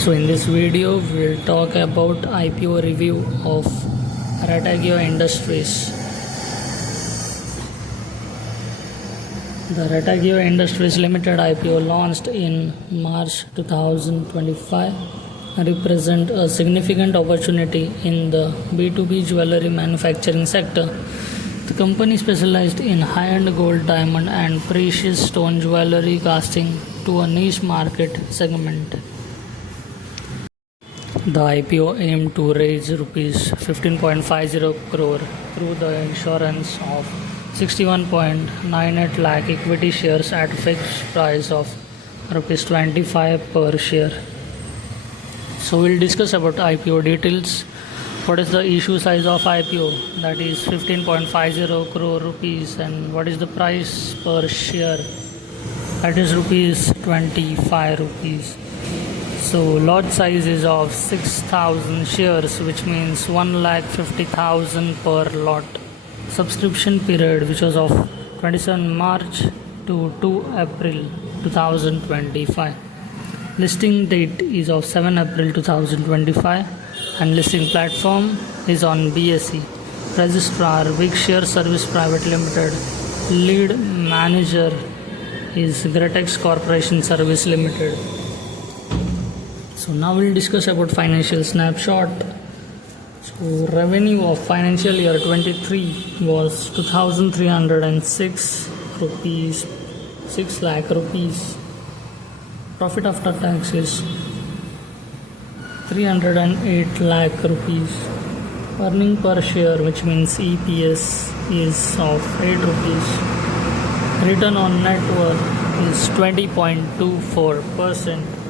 So in this video we'll talk about IPO review of Ratagio Industries. The Ratagio Industries Limited IPO launched in March 2025 represent a significant opportunity in the B2B jewelry manufacturing sector. The company specialized in high-end gold, diamond and precious stone jewelry casting to a niche market segment. The IPO aimed to raise rupees 15.50 crore through the issuance of 61.98 lakh equity shares at fixed price of rupees 25 per share. So we'll discuss about IPO details. What is the issue size of IPO? That is 15.50 crore rupees. And what is the price per share? That is rupees 25 rupees. So lot size is of 6,000 shares, which means 1,50,000 per lot. Subscription period, which was of 27 March to 2 April 2025. Listing date is of 7 April 2025 and listing platform is on BSE. Registrar Vikshare Service Private Limited. Lead manager is Gretex Corporation Service Limited. So now we'll discuss about financial snapshot. So revenue of financial year 23 was 2,306 rupees, 6 lakh rupees. Profit after tax is 308 lakh rupees. Earning per share, which means EPS, is of 8 rupees. Return on net worth is 20.24%.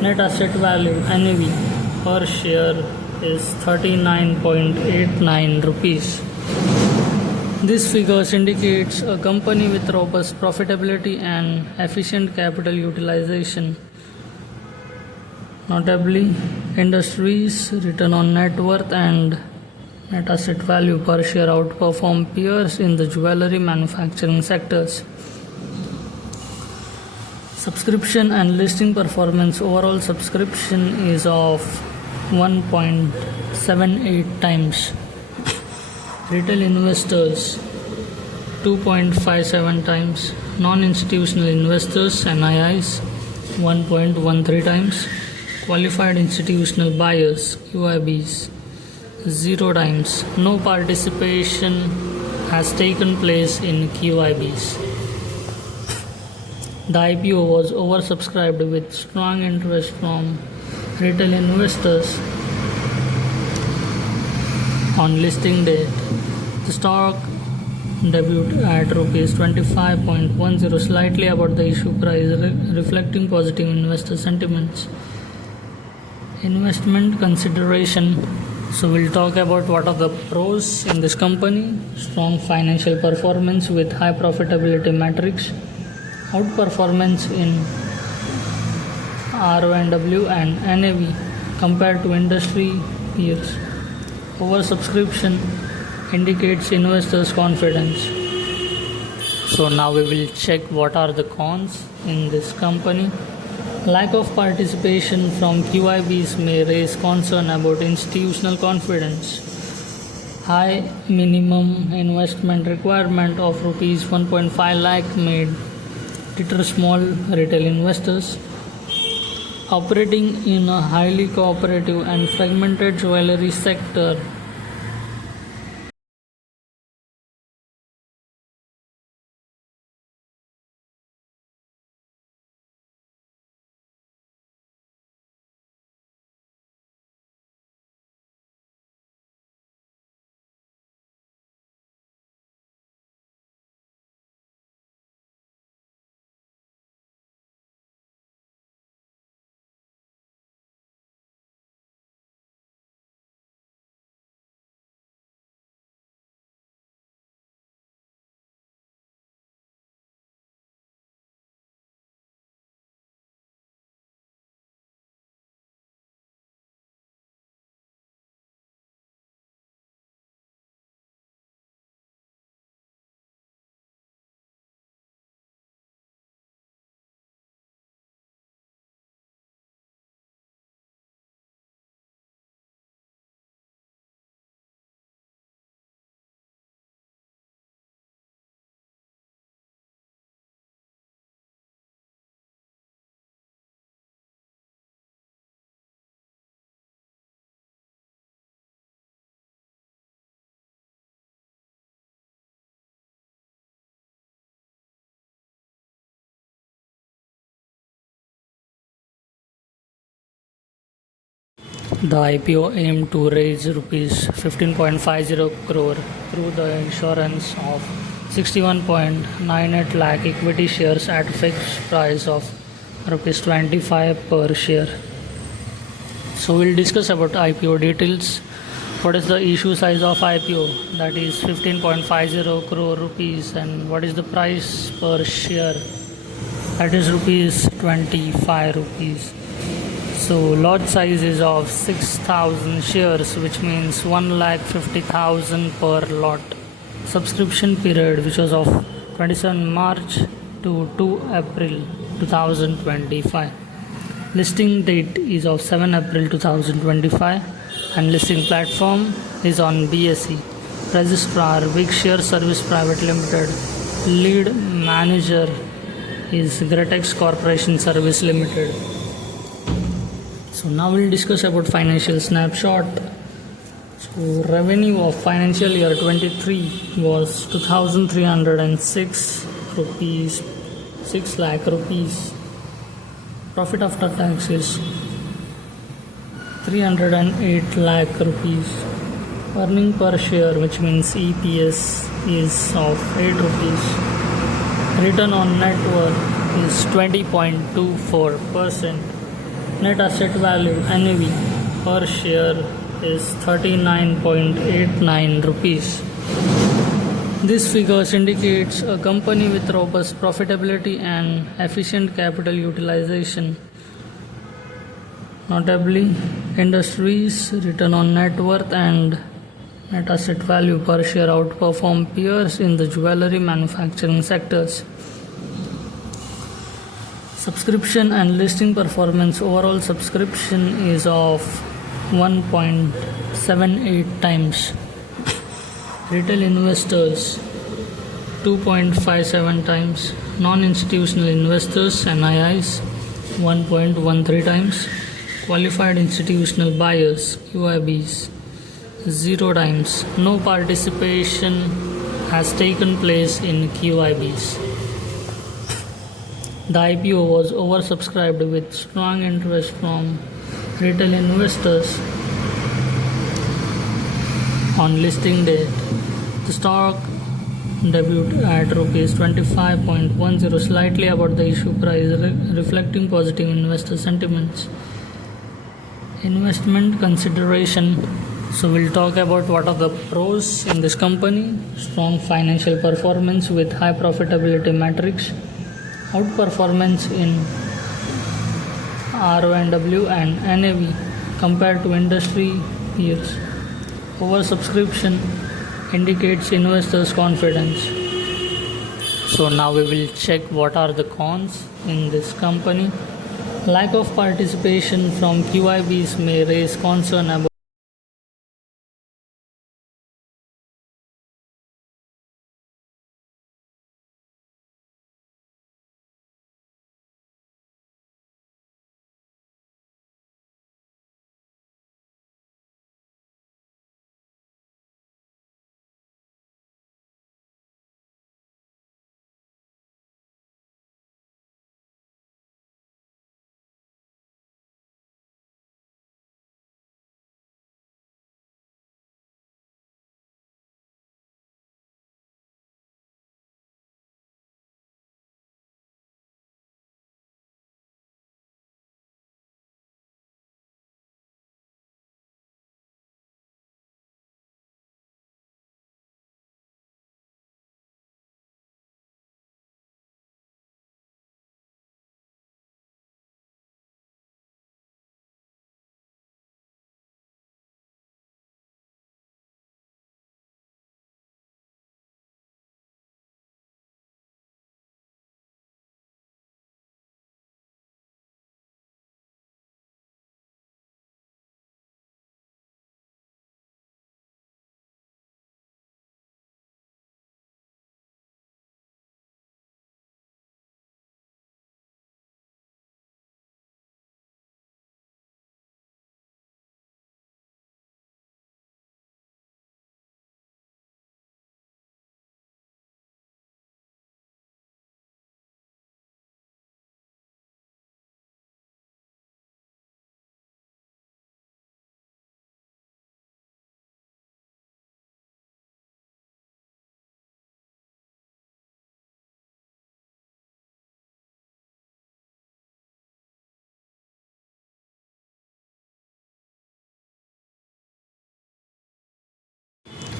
Net asset value NAV per share is 39.89 rupees. These figures indicates a company with robust profitability and efficient capital utilization. Notably, industries return on net worth and net asset value per share outperform peers in the jewelry manufacturing sectors. Subscription and listing performance. Overall subscription is of 1.78 times. Retail investors 2.57 times. Non-institutional investors NIIs 1.13 times. Qualified institutional buyers QIBs 0 times. No participation has taken place in QIBs. The IPO was oversubscribed with strong interest from retail investors. On listing date, the stock debuted at rupees 25.10, slightly above the issue price, reflecting positive investor sentiments. Investment consideration. So we'll talk about what are the pros in this company. Strong financial performance with high profitability metrics. Outperformance in RONW and NAV compared to industry peers. Oversubscription indicates investors' confidence. So now we will check what are the cons in this company. Lack of participation from QIBs may raise concern about institutional confidence. High minimum investment requirement of rupees 1.5 lakh may deter small retail investors. Operating in a highly cooperative and fragmented jewelry sector, The IPO aimed to raise rupees 15.50 crore through the issuance of 61.98 lakh equity shares at fixed price of rupees 25 per share. So we'll discuss about IPO details. What is the issue size of IPO? That is 15.50 crore rupees. And what is the price per share? That is rupees 25 rupees. So lot size is of 6,000 shares, which means 1,50,000 per lot. Subscription period, which was of 27 March to 2 April 2025. Listing date is of 7 April 2025 and listing platform is on BSE. Registrar Bigshare Service Private Limited. Lead manager is Gretex Corporation Service Limited. So now we'll discuss about financial snapshot. So revenue of financial year 23 was 2,306 rupees, 6 lakh rupees. Profit after tax is 308 lakh rupees. Earning per share, which means EPS, is of 8 rupees. Return on net worth is 20.24%. Net asset value NAV per share is 39.89 rupees. These figures indicates a company with robust profitability and efficient capital utilization. Notably, industries return on net worth and net asset value per share outperform peers in the jewelry manufacturing sectors. Subscription and listing performance. Overall subscription is of 1.78 times. Retail investors 2.57 times. Non-institutional investors NIIs 1.13 times. Qualified institutional buyers QIBs 0 times. No participation has taken place in QIBs. The IPO was oversubscribed with strong interest from retail investors. On listing date, the stock debuted at rupees 25.10, slightly above the issue price, reflecting positive investor sentiments. Investment consideration. So we'll talk about what are the pros in this company. Strong financial performance with high profitability metrics. Outperformance in RONW and NAV compared to industry peers. Oversubscription indicates investors' confidence. So now we will check what are the cons in this company. Lack of participation from QIBs may raise concern about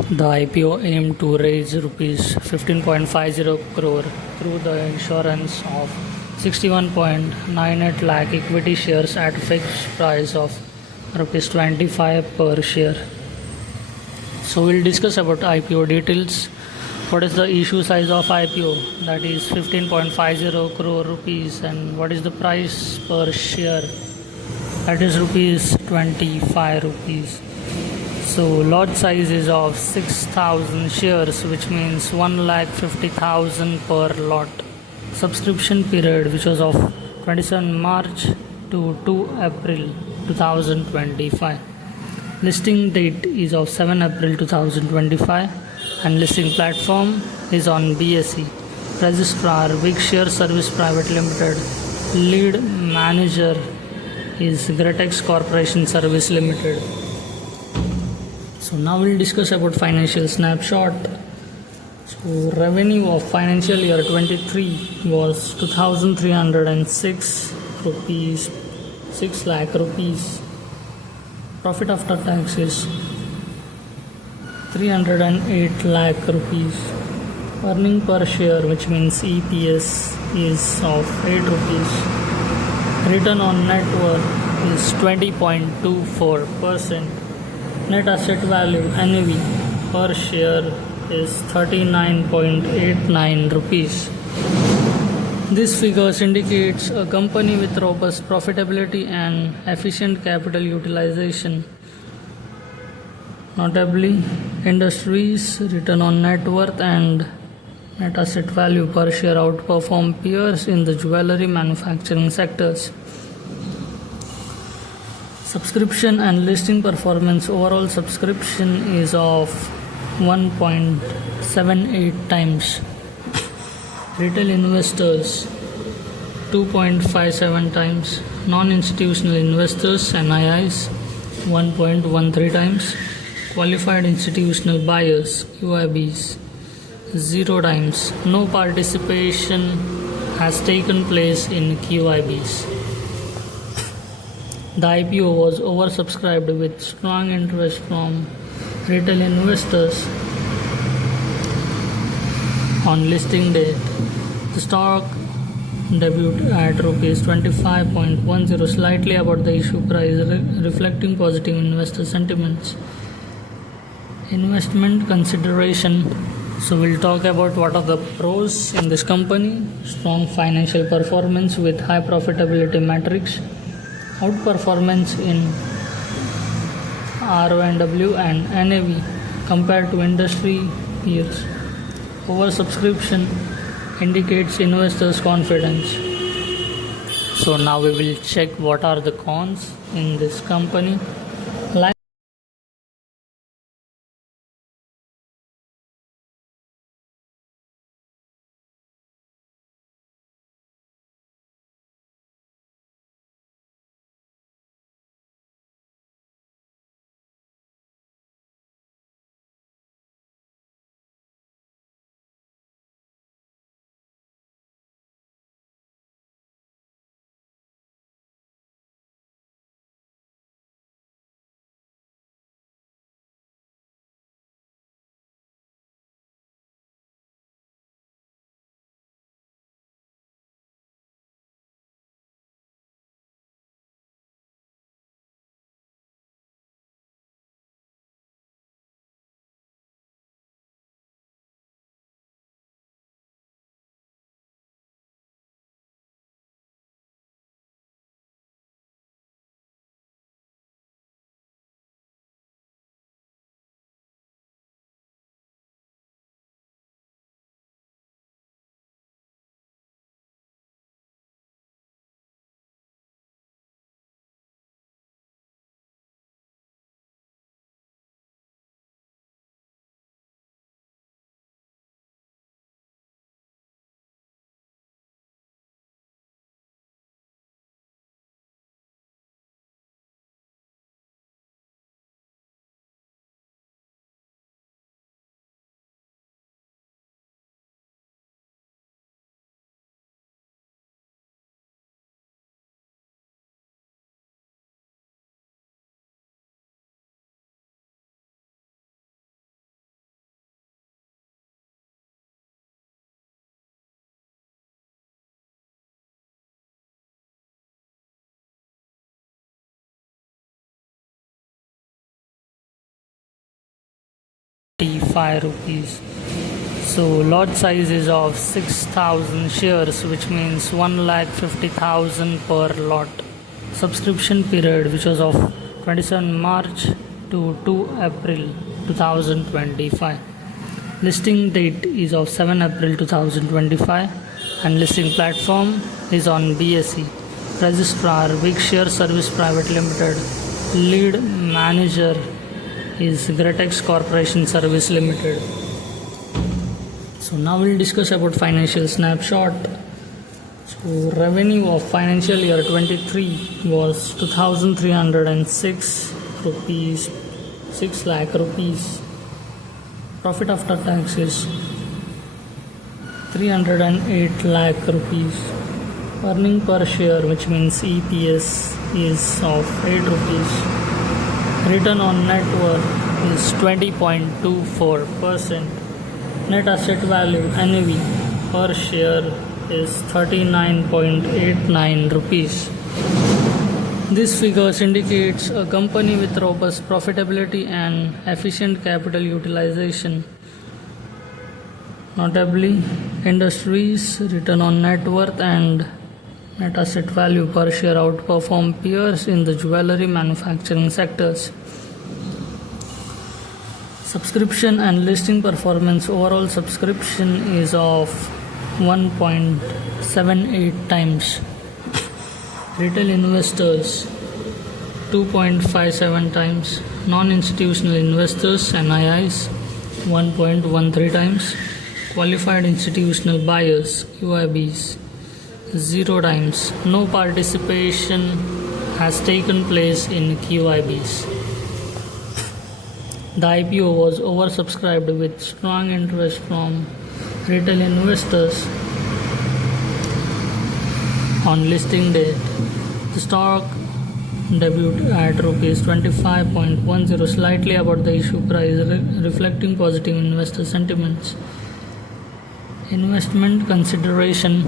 The IPO aimed to raise rupees 15.50 crore through the issuance of 61.98 lakh equity shares at fixed price of rupees 25 per share. So we'll discuss about IPO details. What is the issue size of IPO? That is 15.50 crore rupees. And what is the price per share? That is rupees 25 rupees. So lot size is of 6,000 shares, which means 1,50,000 per lot. Subscription period, which was of 27 March to 2 April 2025. Listing date is of 7 April 2025 and listing platform is on BSE. Registrar Wigshare Service Private Limited. Lead manager is Gretex Corporation Service Limited. So now we'll discuss about financial snapshot. So revenue of financial year 23 was 2,306 rupees, 6 lakh rupees. Profit after tax is 308 lakh rupees. Earning per share, which means EPS, is of 8 rupees. Return on net worth is 20.24%. Net asset value NAV per share is 39.89 rupees. These figures indicates a company with robust profitability and efficient capital utilization. Notably, industries return on net worth and net asset value per share outperform peers in the jewelry manufacturing sectors. Subscription and listing performance. Overall subscription is of 1.78 times. Retail investors 2.57 times. Non-institutional investors NIIs 1.13 times. Qualified institutional buyers QIBs 0 times. No participation has taken place in QIBs. The IPO was oversubscribed with strong interest from retail investors. On listing date, the stock debuted at rupees 25.10, slightly above the issue price, reflecting positive investor sentiments. Investment consideration. So we'll talk about what are the pros in this company. Strong financial performance with high profitability metrics. Outperformance in RONW and NAV compared to industry peers. Oversubscription indicates investors' confidence. So now we will check what are the cons in this company. 25 rupees. So lot size is of 6,000 shares, which means 1,50,000 per lot. Subscription period, which was of 27 March to 2 April 2025. Listing date is of 7 April 2025 and listing platform is on BSE. Registrar Vikshare Service Private Limited. Lead manager is Gretex Corporation Service Limited. So now we'll discuss about financial snapshot. So revenue of financial year 23 was 2,306 rupees, 6 lakh rupees. Profit after tax is 308 lakh rupees. Earning per share, which means EPS, is of 8 rupees. Return on net worth is 20.24%. Net asset value NAV per share is 39.89 rupees. These figures indicates a company with robust profitability and efficient capital utilization. Notably, industries return on net worth and net asset value per share outperform peers in the jewelry manufacturing sectors. Subscription and listing performance. Overall subscription is of 1.78 times. Retail investors 2.57 times. Non-institutional investors NIIs 1.13 times. Qualified institutional buyers QIBs 0 times. No participation has taken place in QIBs. The IPO was oversubscribed with strong interest from retail investors. On listing date, the stock debuted at rupees 25.10, slightly above the issue price, reflecting positive investor sentiments. Investment consideration.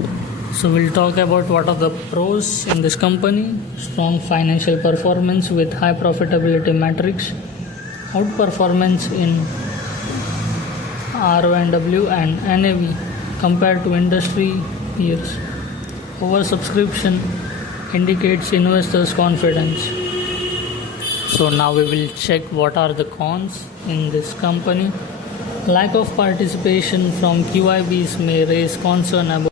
So we'll talk about what are the pros in this company. Strong financial performance with high profitability metrics. Outperformance in RONW and NAV compared to industry peers. Oversubscription indicates investors' confidence. So now we will check what are the cons in this company. Lack of participation from QIBs may raise concern about